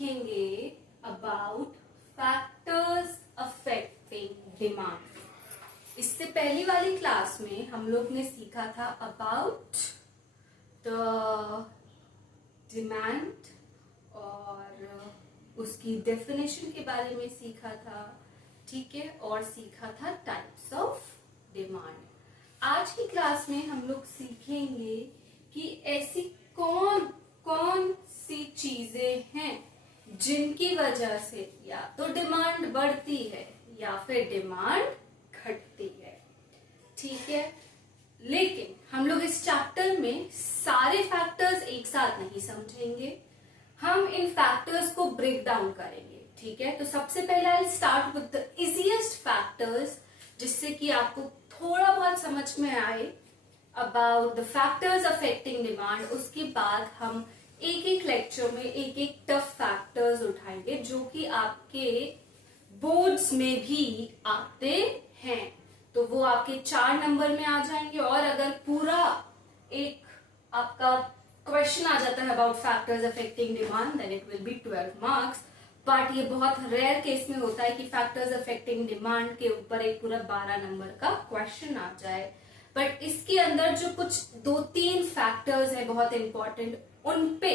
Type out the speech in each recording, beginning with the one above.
सीखेंगे about factors affecting demand. इससे पहली वाली क्लास में हम लोग ने सीखा था अबाउट द डिमांड और उसकी डेफिनेशन के बारे में सीखा था, ठीक है, और सीखा था टाइप्स ऑफ डिमांड। आज की क्लास में हम लोग सीखेंगे कि ऐसी कौन कौन सी चीजें हैं जिनकी वजह से या तो डिमांड बढ़ती है या फिर डिमांड घटती है, ठीक है। लेकिन हम लोग इस चैप्टर में सारे फैक्टर्स एक साथ नहीं समझेंगे, हम इन फैक्टर्स को ब्रेक डाउन करेंगे, ठीक है। तो सबसे पहले I start with the easiest factors, जिससे कि आपको थोड़ा बहुत समझ में आए about the factors affecting demand. उसके बाद हम एक एक लेक्चर में एक एक टफ फैक्टर्स उठाएंगे जो कि आपके बोर्ड्स में भी आते हैं, तो वो आपके 4 नंबर में आ जाएंगे। और अगर पूरा एक आपका क्वेश्चन आ जाता है about factors affecting demand, then it will be 12 marks. But ये बहुत रेयर केस में होता है कि फैक्टर्स अफेक्टिंग डिमांड के ऊपर एक पूरा 12 नंबर का क्वेश्चन आ जाए। बट इसके अंदर जो कुछ 2-3 फैक्टर्स है बहुत इंपॉर्टेंट, उन पे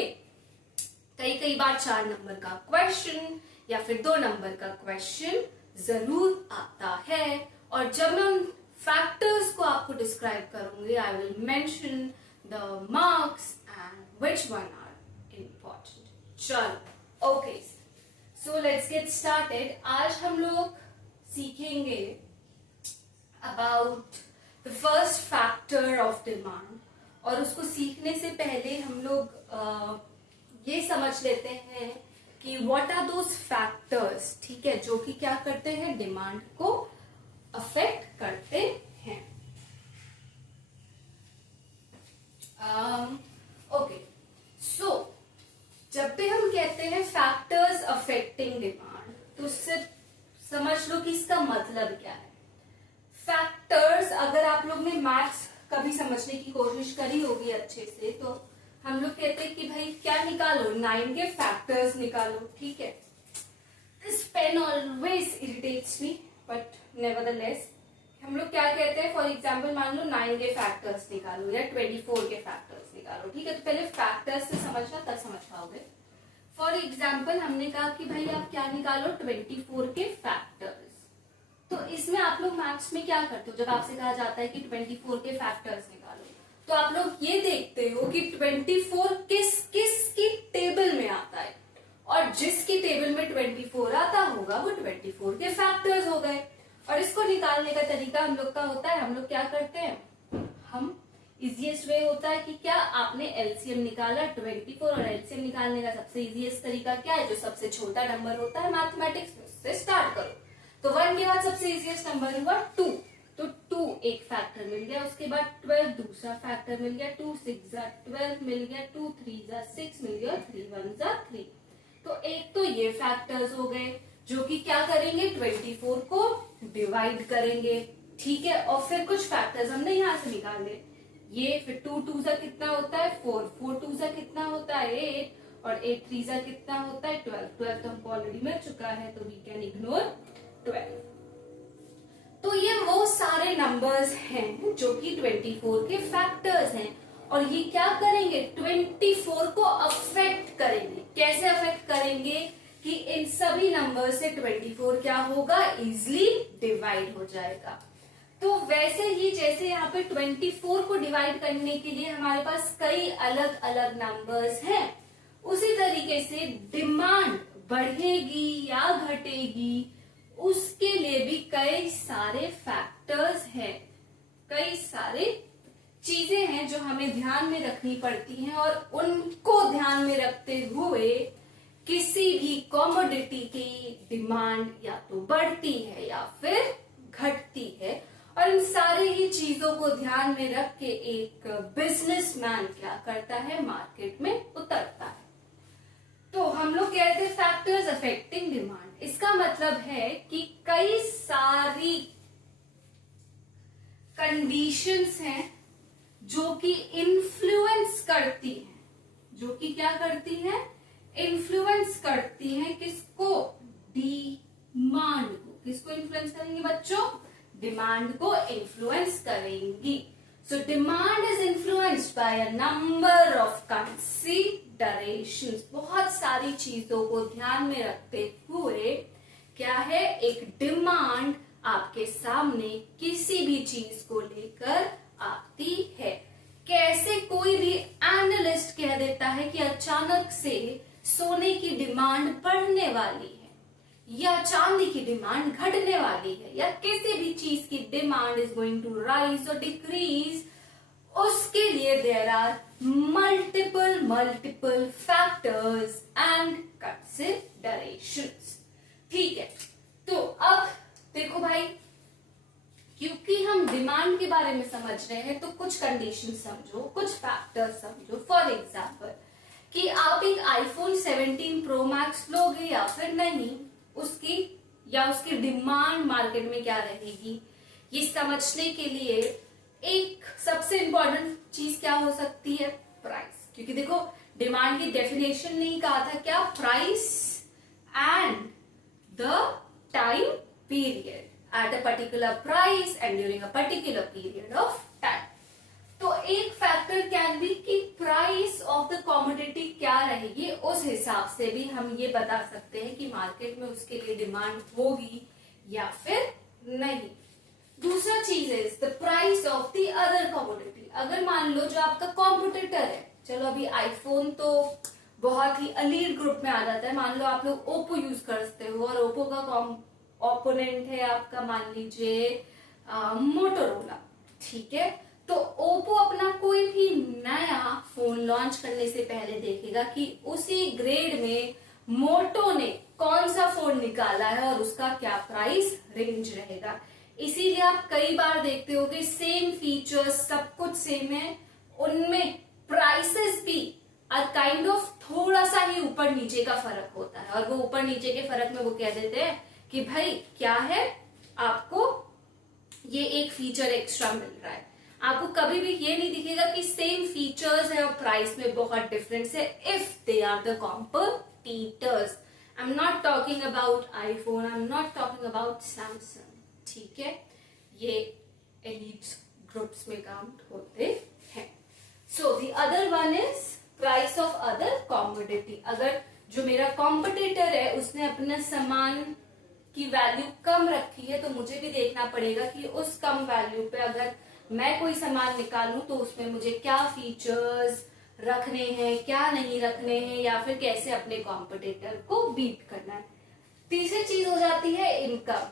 कई बार 4 नंबर का क्वेश्चन या फिर 2 नंबर का क्वेश्चन जरूर आता है। और जब मैं उन फैक्टर्स को आपको डिस्क्राइब करूंगी, I will mention the marks and which one are important. चलो, okay, so let's get started. आज हम लोग सीखेंगे about the first factor of demand. और उसको सीखने से पहले हम लोग ये समझ लेते हैं कि व्हाट आर दोज फैक्टर्स, ठीक है, जो कि क्या करते हैं, डिमांड को अफेक्ट करते हैं। ओके, सो जब भी हम कहते हैं फैक्टर्स अफेक्टिंग डिमांड, तो सिर्फ समझ लो कि इसका मतलब क्या है। फैक्टर्स, अगर आप लोग ने मैथ्स कभी समझने की कोशिश करी होगी अच्छे से, तो हम लोग कहते हैं कि भाई क्या निकालो, 9 के फैक्टर्स निकालो, ठीक है। This pen always irritates me, but nevertheless हम लोग क्या कहते हैं, फॉर एग्जाम्पल मान लो 9 के फैक्टर्स निकालो या 24 के फैक्टर्स निकालो, ठीक है। तो पहले फैक्टर्स से समझना, तब समझ पाओगे। फॉर एग्जाम्पल हमने कहा कि भाई आप क्या निकालो, 24 के फैक्टर्स। तो इसमें आप लोग मैथ्स में क्या करते हो, जब आपसे कहा जाता है कि 24 के फैक्टर्स निकालो, तो आप लोग ये देखते हो कि 24 किस किस की टेबल में आता है, और जिसकी टेबल में 24 आता होगा वो 24 के फैक्टर्स हो गए। और इसको निकालने का तरीका हम लोग का होता है, हम लोग क्या करते हैं, हम इजीएस्ट वे होता है कि क्या आपने एलसीएम निकाला 24, और एलसीएम निकालने का सबसे इजीएस्ट तरीका क्या है, जो सबसे छोटा नंबर होता है मैथमेटिक्स में, उससे स्टार्ट करो। तो 1 के बाद सबसे इजीएस्ट नंबर हुआ 2, तो 2 एक फैक्टर मिल गया। उसके बाद 12 दूसरा फैक्टर मिल गया, 2 6 12 मिल गया, 2 3 6 मिल गया, 3 1 3। तो एक तो ये फैक्टर्स हो गए जो कि क्या करेंगे, 24 को डिवाइड करेंगे, ठीक है। और फिर कुछ फैक्टर्स हमने यहां से निकाले, ये फिर 2 2 कितना होता है 4, 4 2 कितना होता है 8, और 8 3 कितना होता है 12, 12 तो हमको ऑलरेडी मिल चुका है, तो वी कैन इग्नोर 12। तो ये वो सारे नंबर्स हैं जो कि 24 के फैक्टर्स हैं, और ये क्या करेंगे, 24 को अफेक्ट करेंगे। कैसे अफेक्ट करेंगे कि इन सभी नंबर से 24 क्या होगा, इजिली डिवाइड हो जाएगा। तो वैसे ही जैसे यहाँ पे 24 को डिवाइड करने के लिए हमारे पास कई अलग अलग नंबर्स हैं, उसी तरीके से डिमांड बढ़ेगी या घटेगी, उसके लिए भी कई सारे फैक्टर्स हैं, कई सारे चीजें हैं जो हमें ध्यान में रखनी पड़ती हैं। और उनको ध्यान में रखते हुए किसी भी कमोडिटी की डिमांड या तो बढ़ती है या फिर घटती है, और इन सारे ही चीजों को ध्यान में रख के एक बिजनेसमैन क्या करता है, मार्केट में उतरता है। तो हम लोग कहते हैं फैक्टर्स अफेक्टिंग डिमांड, इसका मतलब है कि कई सारी कंडीशंस हैं जो कि इन्फ्लुएंस करती हैं, जो कि क्या करती हैं, इन्फ्लुएंस करती हैं किसको? डिमांड को। किसको इन्फ्लुएंस करेंगी बच्चों? डिमांड को इन्फ्लुएंस करेंगी। So demand is influenced by a number of considerations. बहुत सारी चीजों को ध्यान में रखते हुए क्या है, एक डिमांड आपके सामने किसी भी चीज को लेकर आती है। कैसे कोई भी एनालिस्ट कह देता है कि अचानक से सोने की डिमांड बढ़ने वाली है, या चांदी की डिमांड घटने वाली है, या किसी भी चीज की demand is going to rise और डिक्रीज, उसके लिए there are multiple factors and considerations. ठीक है, तो अब देखो भाई, क्योंकि हम डिमांड के बारे में समझ रहे हैं तो कुछ कंडीशन समझो, कुछ फैक्टर्स समझो। फॉर एग्जाम्पल कि आप एक आईफोन 17 प्रो मैक्स लोगे या फिर नहीं, उसकी डिमांड मार्केट में क्या रहेगी, ये समझने के लिए एक सबसे इंपॉर्टेंट चीज क्या हो सकती है? प्राइस। क्योंकि देखो, डिमांड की डेफिनेशन नहीं कहा था क्या? Price and the time period, at a particular price and during a particular period of time. तो एक फैक्टर कैन बी कि प्राइस ऑफ द कॉमोडिटी क्या रहेगी, उस हिसाब से भी हम ये बता सकते हैं कि मार्केट में उसके लिए डिमांड होगी या फिर नहीं। दूसरा चीज है the price of the other commodity. अगर मान लो जो आपका कॉम्पिटिटर है, चलो अभी आईफोन तो बहुत ही अलीड ग्रुप में आ जाता है, मान लो आप लोग ओप्पो यूज करते हो और ओप्पो का ओपोनेंट है आपका मान लीजिए मोटोरोला। ठीक है, तो ओप्पो अपना कोई भी नया फोन लॉन्च करने से पहले देखेगा कि उसी ग्रेड में मोटो ने कौन सा फोन निकाला है और उसका क्या प्राइस रेंज रहेगा। इसीलिए आप कई बार देखते हो कि सेम फीचर्स सब कुछ सेम है, उनमें प्राइसेस भी काइंड ऑफ थोड़ा सा ही ऊपर नीचे का फर्क होता है, और वो ऊपर नीचे के फर्क में वो कह देते हैं कि भाई क्या है, आपको ये एक फीचर एक्स्ट्रा मिल रहा है। आपको कभी भी ये नहीं दिखेगा कि सेम फीचर्स है और प्राइस में बहुत डिफरेंस है, if they are the competitors. I am not talking about iPhone, I am not talking about Samsung. ठीक है, ये एलीट ग्रुप्स में काउंट होते हैं। So the other one is price of other commodity. अगर जो मेरा कॉम्पिटिटर है उसने अपना सामान की वैल्यू कम रखी है, तो मुझे भी देखना पड़ेगा कि उस कम वैल्यू पे अगर मैं कोई सामान निकालूं तो उसमें मुझे क्या फीचर्स रखने हैं, क्या नहीं रखने हैं, या फिर कैसे अपने कॉम्पिटिटर को बीट करना है। तीसरी चीज हो जाती है इनकम।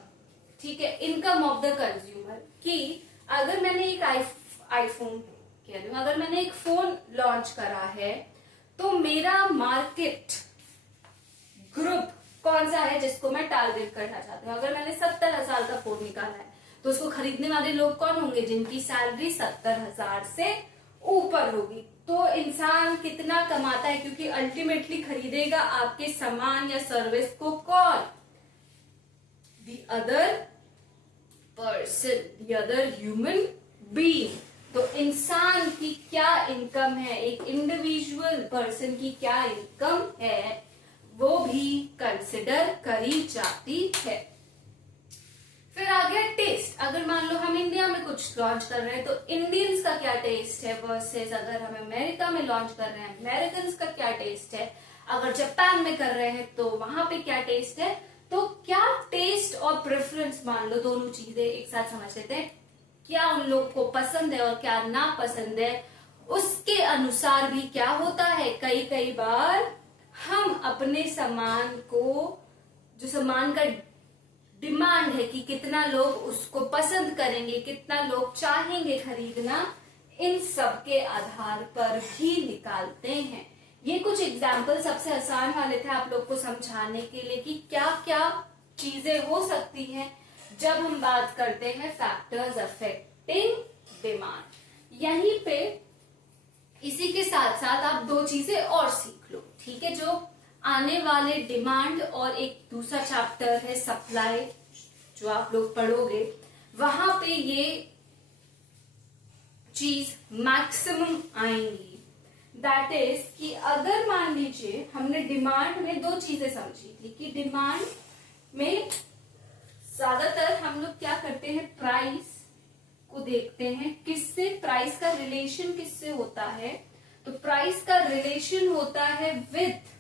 ठीक है, इनकम ऑफ द कंज्यूमर, कि अगर मैंने एक आईफोन कह रही हूं, अगर मैंने एक फोन लॉन्च करा है तो मेरा मार्केट ग्रुप कौन सा है जिसको मैं टारगेट करना चाहती हूँ। अगर मैंने 70,000 का फोन निकाला है तो उसको खरीदने वाले लोग कौन होंगे? जिनकी सैलरी 70,000 से ऊपर होगी। तो इंसान कितना कमाता है, क्योंकि अल्टीमेटली खरीदेगा आपके सामान या सर्विस को कौन? The other person, the other human being. तो इंसान की क्या इनकम है, एक इंडिविजुअल पर्सन की क्या इनकम है, वो भी कंसिडर करी जाती है। फिर आ गया टेस्ट। अगर मान लो हम इंडिया में कुछ लॉन्च कर रहे हैं तो इंडियंस का क्या टेस्ट है, वर्सेस अगर हम अमेरिका में लॉन्च कर रहे हैं अमेरिकन्स का क्या टेस्ट है, अगर जापान में कर रहे हैं तो वहां पे क्या टेस्ट है। तो क्या टेस्ट और प्रेफरेंस, मान लो दोनों चीजें एक साथ समझ लेते हैं, क्या उन लोग को पसंद है और क्या ना पसंद है, उसके अनुसार भी क्या होता है, कई बार हम अपने सामान को, जो सामान का डिमांड है कि कितना लोग उसको पसंद करेंगे, कितना लोग चाहेंगे खरीदना, इन सब के आधार पर भी निकालते हैं। ये कुछ एग्जाम्पल सबसे आसान वाले थे आप लोग को समझाने के लिए कि क्या क्या चीजें हो सकती हैं जब हम बात करते हैं फैक्टर्स अफेक्टिंग डिमांड। यहीं पे इसी के साथ साथ आप दो चीजें और सीख लो। ठीक है, जो आने वाले डिमांड और एक दूसरा चैप्टर है सप्लाई, जो आप लोग पढ़ोगे, वहां पे ये चीज मैक्सिमम आएंगी। दैट इज कि अगर मान लीजिए हमने डिमांड में दो चीजें समझी थी कि डिमांड में ज्यादातर हम लोग क्या करते हैं, प्राइस को देखते हैं, किससे, प्राइस का रिलेशन किससे होता है, तो प्राइस का रिलेशन होता है with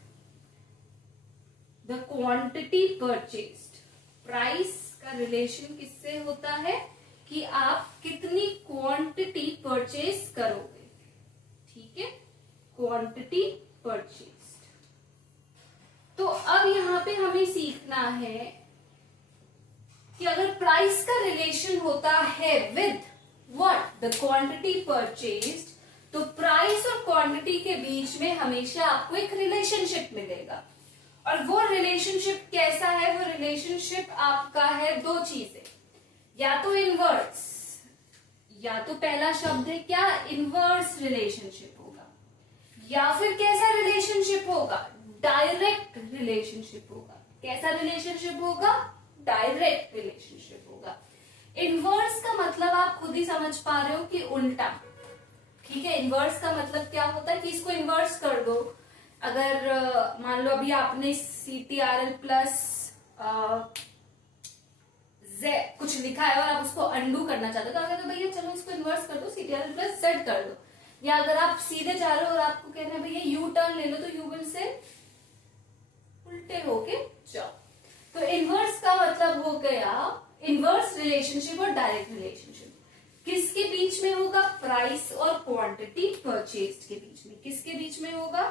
the quantity purchased. Price का रिलेशन किससे होता है कि आप कितनी क्वांटिटी परचेज करोगे, ठीक है, क्वांटिटी परचेज्ड। तो अब यहां पे हमें सीखना है कि अगर प्राइस का रिलेशन होता है with what, the quantity purchased, तो प्राइस और क्वांटिटी के बीच में हमेशा आपको एक रिलेशनशिप मिलेगा। और वो रिलेशनशिप कैसा है, वो रिलेशनशिप आपका है दो चीजें, या तो इनवर्स, या तो पहला शब्द है क्या, इनवर्स रिलेशनशिप होगा, या फिर कैसा रिलेशनशिप होगा, डायरेक्ट रिलेशनशिप होगा। कैसा रिलेशनशिप होगा, डायरेक्ट रिलेशनशिप होगा। इनवर्स का मतलब आप खुद ही समझ पा रहे हो कि उल्टा, ठीक है। इनवर्स का मतलब क्या होता है कि इसको इनवर्स कर दो। अगर मान लो अभी आपने CTRL प्लस कुछ लिखा है और आप उसको अंडू करना चाहते हो, तो आप कहते हो भैया चलो इसको इन्वर्स कर दो, CTRL प्लस Z कर दो। या अगर आप सीधे जा रहे हो और आपको कहना है भैया यू टर्न ले लो, तो यू विल से उल्टे होके जाओ। तो इनवर्स का मतलब हो गया इनवर्स रिलेशनशिप और डायरेक्ट रिलेशनशिप। किसके बीच में होगा, प्राइस और क्वांटिटी परचेज्ड के बीच में। किसके बीच में होगा,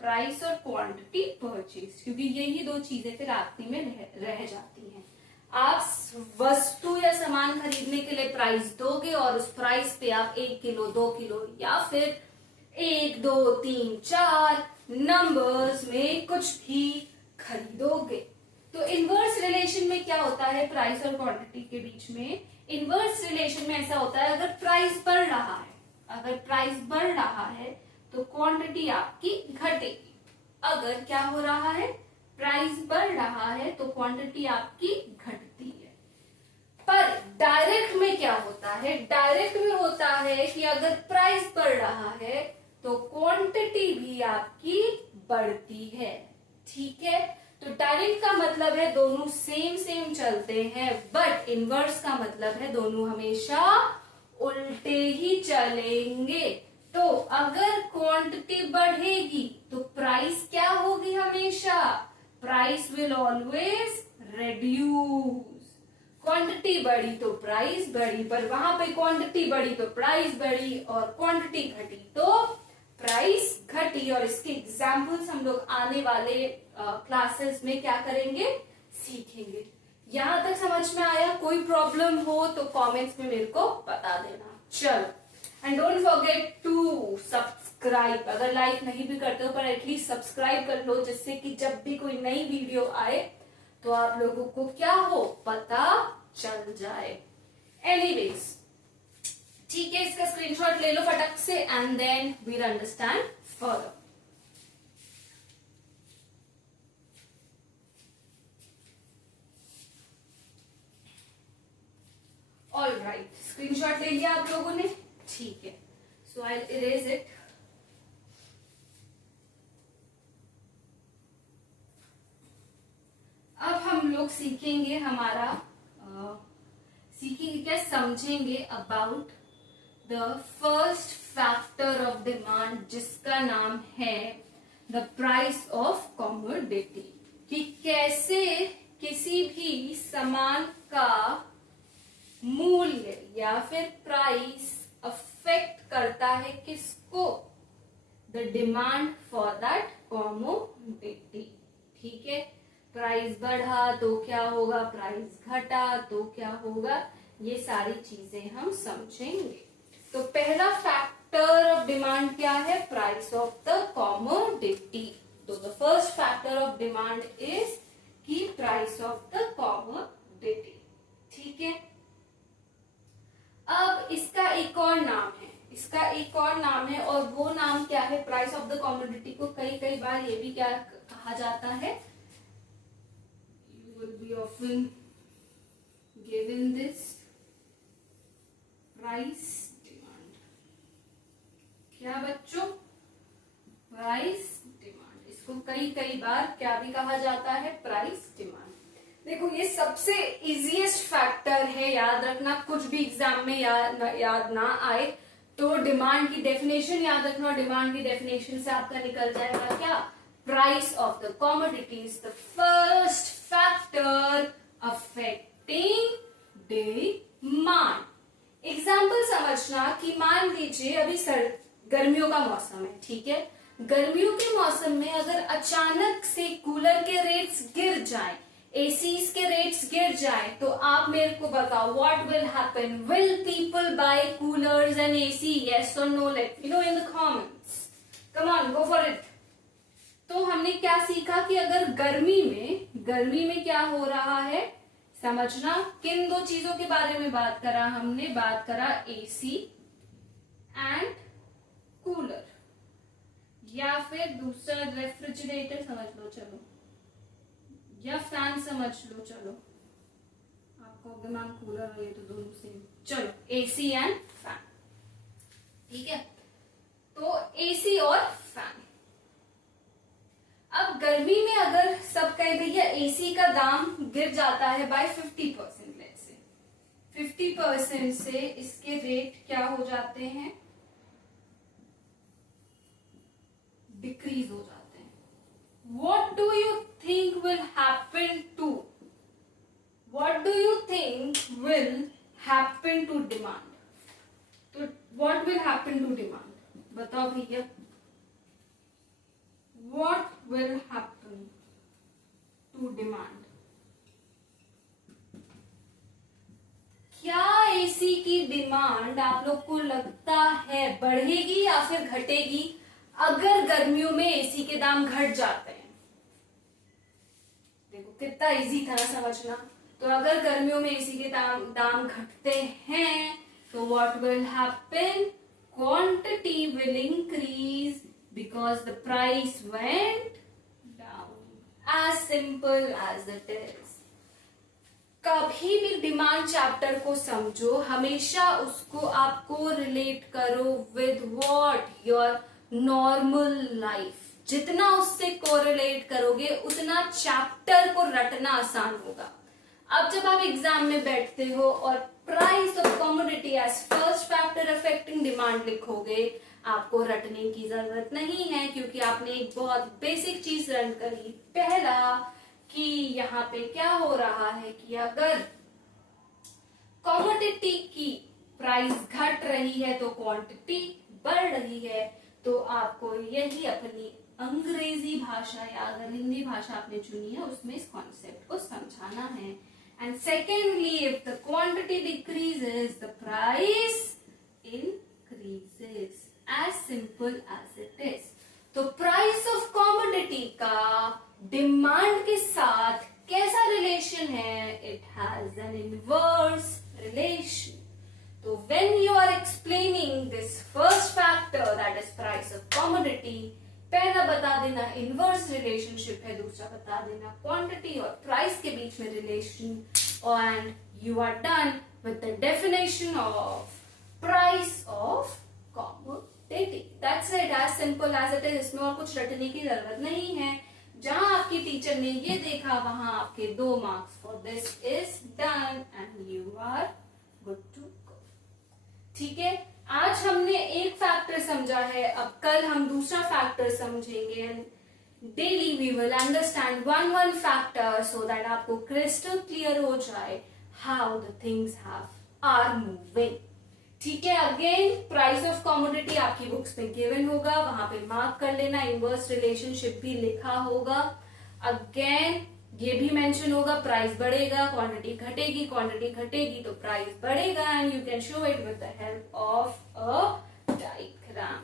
प्राइस और क्वांटिटी परचेज्ड, क्योंकि यही दो चीजें फिर आखिरी में रह जाती हैं। आप वस्तु या सामान खरीदने के लिए प्राइस दोगे और उस प्राइस पे आप 1 किलो 2 किलो या फिर 1 2 3 4 नंबर्स में कुछ भी खरीदोगे। तो इनवर्स रिलेशन में क्या होता है, प्राइस और क्वांटिटी के बीच में इनवर्स रिलेशन में ऐसा होता है, अगर प्राइस बढ़ रहा है, अगर प्राइस बढ़ रहा है तो क्वांटिटी आपकी घटेगी। अगर क्या हो रहा है, प्राइस बढ़ रहा है तो क्वांटिटी आपकी घटती है। पर डायरेक्ट में क्या होता है, डायरेक्ट में होता है कि अगर प्राइस बढ़ रहा है तो क्वांटिटी भी आपकी बढ़ती है, ठीक है। तो डायरेक्ट का मतलब है दोनों सेम सेम चलते हैं, बट इनवर्स का मतलब है दोनों हमेशा उल्टे ही चलेंगे। तो अगर क्वांटिटी बढ़ेगी तो प्राइस क्या होगी, हमेशा price will always reduce. Quantity बढ़ी तो प्राइस बढ़ी, पर वहां पे क्वांटिटी बढ़ी तो प्राइस बढ़ी और क्वांटिटी घटी तो प्राइस घटी। और इसके एग्जाम्पल्स हम लोग आने वाले क्लासेस में क्या करेंगे, सीखेंगे। यहां तक समझ में आया? कोई प्रॉब्लम हो तो कमेंट्स में मेरे को बता देना। चलो, and don't forget to subscribe. अगर लाइक नहीं भी करते हो पर एटलीस्ट सब्सक्राइब कर लो, जिससे कि जब भी कोई नई वीडियो आए तो आप लोगों को क्या हो, पता चल जाए। एनीवेज, ठीक है, इसका स्क्रीनशॉट ले लो फटक से and then we'll understand further. All right, screenshot ले लिया आप लोगों ने, ठीक है। So I erase it. अब हम लोग सीखेंगे सीखेंगे क्या, समझेंगे about the first factor of demand, जिसका नाम है द प्राइस ऑफ कमोडिटी। कि कैसे किसी भी सामान का मूल्य या फिर प्राइस अफेक्ट करता है किसको, the demand for that commodity, ठीक है। प्राइस बढ़ा तो क्या होगा, प्राइस घटा तो क्या होगा, ये सारी चीजें हम समझेंगे। तो पहला फैक्टर ऑफ डिमांड क्या है, प्राइस ऑफ द कमोडिटी। तो the first factor of demand is की प्राइस ऑफ द कमोडिटी, ठीक है। अब इसका एक और नाम है, इसका एक और नाम है, और वो नाम क्या है, प्राइस ऑफ द कमोडिटी को कई बार ये भी क्या कहा जाता है, you will be often given this price demand। क्या बच्चों, प्राइस डिमांड, इसको कई कई बार क्या भी कहा जाता है, प्राइस डिमांड। देखो ये सबसे इजीएस्ट फैक्टर है, याद रखना, कुछ भी एग्जाम में याद ना आए तो डिमांड की डेफिनेशन याद रखना, डिमांड की डेफिनेशन से आपका निकल जाएगा क्या, price of the commodity is the first factor affecting demand. Example समझना कि मान लीजिए अभी गर्मियों का मौसम है, ठीक है, गर्मियों के मौसम में अगर अचानक से कूलर के रेट्स गिर जाएं, एसीज के रेट्स गिर जाए, तो आप मेरे को बताओ what will happen, will people buy coolers and AC, yes और no, let me know in the comments, come on go for it. तो हमने क्या सीखा कि अगर गर्मी में क्या हो रहा है, समझना, किन दो चीजों के बारे में बात करा हमने, बात करा एसी एंड कूलर, या फिर दूसरा रेफ्रिजरेटर समझ लो, चलो, या फैन समझ लो, चलो, आपको दिमाग कूलर हो ये तो दोनों सेम, चलो एसी एंड फैन, ठीक है, तो एसी और फैन। अब गर्मी में अगर सब कहे भैया एसी का दाम गिर जाता है बाय 50%, लेट्स से 50% से इसके रेट क्या हो जाते हैं, डिक्रीज हो जाते हैं। What do you think will happen to demand? तो what will happen to demand? बताओ भैया, what will happen to demand? क्या एसी की डिमांड आप लोग को लगता है बढ़ेगी या फिर घटेगी अगर गर्मियों में एसी के दाम घट जाते हैं? देखो कितना इजी था ना समझना। तो अगर गर्मियों में एसी के दाम घटते हैं तो what will happen, quantity will increase because the price went down, as simple as it is. कभी भी डिमांड चैप्टर को समझो, हमेशा उसको आपको रिलेट करो with what, your normal life. जितना उससे कोरिलेट करोगे उतना चैप्टर को रटना आसान होगा। अब जब आप एग्जाम में बैठते हो और price of commodity as first factor affecting demand लिखोगे, आपको रटने की जरूरत नहीं है, क्योंकि आपने एक बहुत बेसिक चीज लर्न करी। पहला कि यहाँ पे क्या हो रहा है कि अगर कमोडिटी की प्राइस घट रही है तो क्वांटिटी बढ़ रही है। तो आपको यही अपनी अंग्रेजी भाषा या अगर हिंदी भाषा आपने चुनी है उसमें इस कॉन्सेप्ट को समझाना है। And secondly, if the quantity decreases the price increases, as simple as it is. तो प्राइस ऑफ कमोडिटी का डिमांड के साथ कैसा रिलेशन है? It has an inverse relation. So when you are explaining this first factor, that is price of commodity, पहला बता देना inverse relationship है, दूसरा बता देना क्वांटिटी और प्राइस के बीच में relation, and you are done with the definition of price of commodity. That's it, as simple as it is. इसमें और कुछ रटने की जरूरत नहीं है। जहां आपकी टीचर ने ये देखा वहां आपके 2 marks for this is done and you are good to go. ठीक है, आज हमने एक फैक्टर समझा है, अब कल हम दूसरा फैक्टर समझेंगे। Daily we will understand one factor so that आपको क्रिस्टल क्लियर हो जाए how the things are moving. ठीक है, अगेन प्राइस ऑफ कमोडिटी आपकी बुक्स में गिवन होगा, वहां पे मार्क कर लेना। इनवर्स रिलेशनशिप भी लिखा होगा। अगेन ये भी मेंशन होगा, प्राइस बढ़ेगा, क्वांटिटी घटेगी, क्वांटिटी घटेगी तो प्राइस बढ़ेगा, and you can show it with the help of a diagram.